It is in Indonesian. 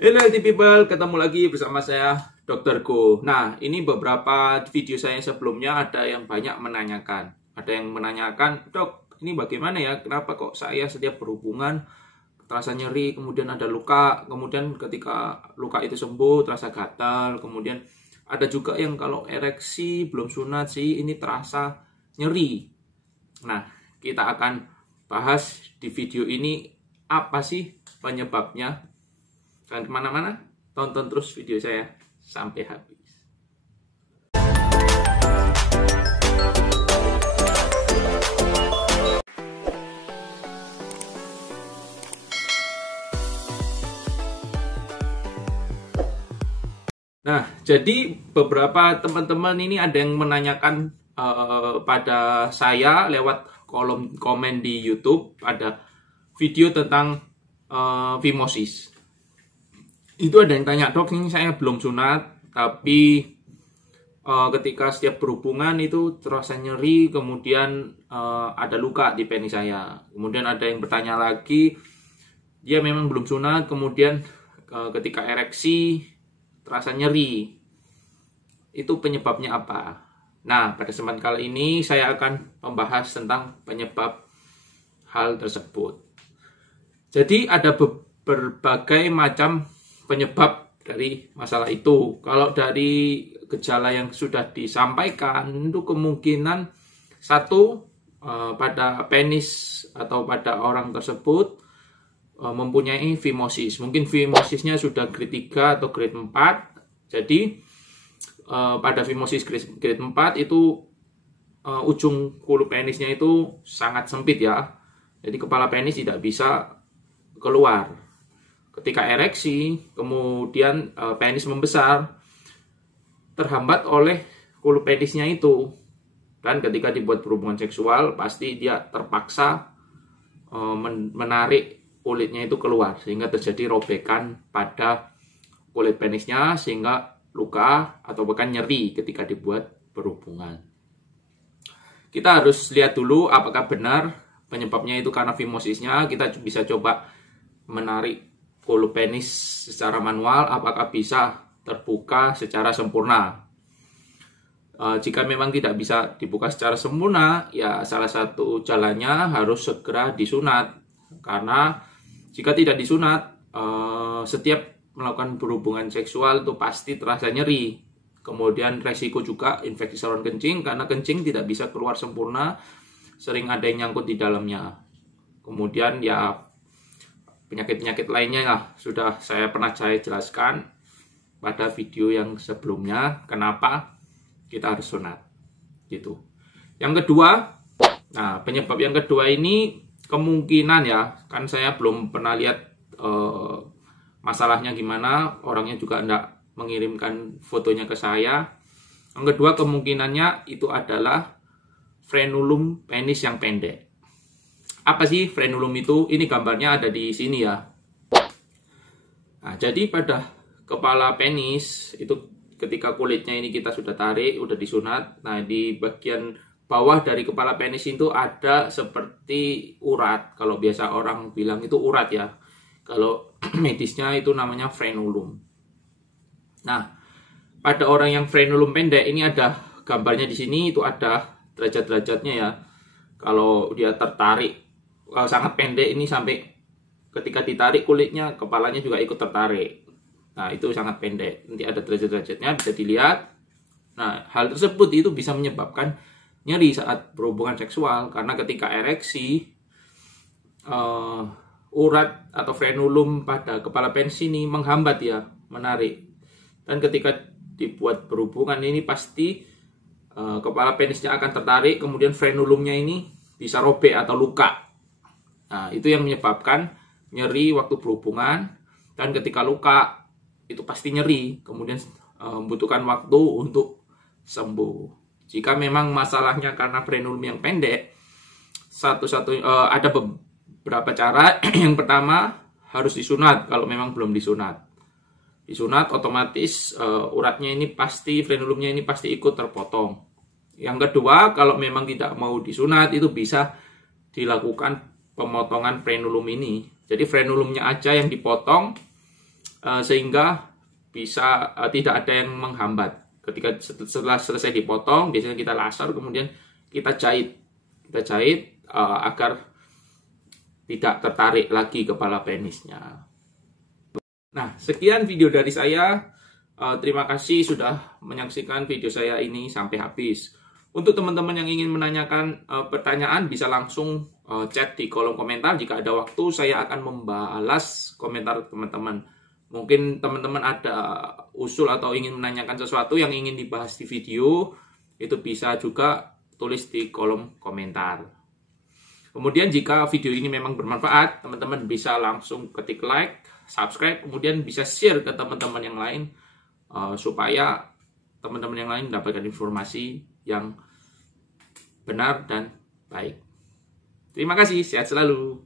Hello healthy people, ketemu lagi bersama saya Dr. Go. Nah, ini beberapa video saya sebelumnya ada yang banyak menanyakan. Ada yang menanyakan, "Dok, ini bagaimana ya? Kenapa kok saya setiap berhubungan terasa nyeri, kemudian ada luka, kemudian ketika luka itu sembuh terasa gatal, kemudian ada juga yang kalau ereksi belum sunat sih ini terasa nyeri." Nah, kita akan bahas di video ini apa sih penyebabnya. Jangan kemana-mana, tonton terus video saya sampai habis. Nah, jadi beberapa teman-teman ini ada yang menanyakan pada saya lewat kolom komen di YouTube pada video tentang fimosis. Itu ada yang tanya, "Dok, ini saya belum sunat, tapi ketika setiap berhubungan itu terasa nyeri, kemudian ada luka di penis saya." Kemudian ada yang bertanya lagi, dia memang belum sunat, kemudian ketika ereksi terasa nyeri. Itu penyebabnya apa? Nah, pada kesempatan kali ini saya akan membahas tentang penyebab hal tersebut. Jadi ada berbagai macam penyebab dari masalah itu. Kalau dari gejala yang sudah disampaikan, itu kemungkinan satu, pada penis atau pada orang tersebut mempunyai fimosis. Mungkin fimosisnya sudah grade 3 atau grade 4. Jadi pada fimosis grade 4 itu ujung hulu penisnya itu sangat sempit ya. Jadi kepala penis tidak bisa keluar. Ketika ereksi, kemudian penis membesar, terhambat oleh hulu penisnya itu. Dan ketika dibuat berhubungan seksual, pasti dia terpaksa menarik kulitnya itu keluar, sehingga terjadi robekan pada kulit penisnya, sehingga luka atau bahkan nyeri ketika dibuat berhubungan. Kita harus lihat dulu apakah benar penyebabnya itu karena fimosisnya. Kita bisa coba menarik hulu penis secara manual, apakah bisa terbuka secara sempurna. Jika memang tidak bisa dibuka secara sempurna, ya salah satu jalannya harus segera disunat. Karena jika tidak disunat, setiap melakukan berhubungan seksual itu pasti terasa nyeri. Kemudian resiko juga infeksi saluran kencing, karena kencing tidak bisa keluar sempurna, sering ada yang nyangkut di dalamnya. Kemudian ya penyakit-penyakit lainnya lah sudah saya jelaskan pada video yang sebelumnya kenapa kita harus sunat gitu. Yang kedua, nah penyebab yang kedua ini kemungkinan ya, kan saya belum pernah lihat masalahnya gimana, orangnya juga enggak mengirimkan fotonya ke saya. Yang kedua kemungkinannya itu adalah frenulum penis yang pendek. Apa sih frenulum itu? Ini gambarnya ada di sini ya. Nah, jadi pada kepala penis itu ketika kulitnya ini kita sudah tarik, udah disunat. Nah, di bagian bawah dari kepala penis itu ada seperti urat. Kalau biasa orang bilang itu urat ya. Kalau medisnya itu namanya frenulum. Nah, pada orang yang frenulum pendek ini ada gambarnya di sini, itu ada derajat-derajatnya ya. Kalau dia tertarik, kalau sangat pendek ini sampai ketika ditarik kulitnya, kepalanya juga ikut tertarik. Nah, itu sangat pendek. Nanti ada derajat-derajatnya, bisa dilihat. Nah, hal tersebut itu bisa menyebabkan nyeri saat berhubungan seksual. Karena ketika ereksi, urat atau frenulum pada kepala penis ini menghambat ya, menarik. Dan ketika dibuat berhubungan ini pasti kepala penisnya akan tertarik, kemudian frenulumnya ini bisa robek atau luka. Nah, itu yang menyebabkan nyeri waktu berhubungan, dan ketika luka itu pasti nyeri, kemudian membutuhkan waktu untuk sembuh. Jika memang masalahnya karena frenulum yang pendek, ada beberapa cara. Yang pertama harus disunat kalau memang belum disunat. Disunat otomatis uratnya ini pasti, frenulumnya ini pasti ikut terpotong. Yang kedua, kalau memang tidak mau disunat, itu bisa dilakukan pemotongan frenulum ini. Jadi frenulumnya aja yang dipotong, sehingga bisa tidak ada yang menghambat. Ketika setelah selesai dipotong, biasanya kita laser, kemudian kita jahit agar tidak tertarik lagi kepala penisnya. Nah, sekian video dari saya. Terima kasih sudah menyaksikan video saya ini sampai habis. Untuk teman-teman yang ingin menanyakan pertanyaan, bisa langsung chat di kolom komentar. Jika ada waktu, saya akan membalas komentar teman-teman. Mungkin teman-teman ada usul atau ingin menanyakan sesuatu yang ingin dibahas di video, itu bisa juga tulis di kolom komentar. Kemudian jika video ini memang bermanfaat, teman-teman bisa langsung ketik like, subscribe, kemudian bisa share ke teman-teman yang lain, supaya teman-teman yang lain mendapatkan informasi yang benar dan baik. Terima kasih, sehat selalu.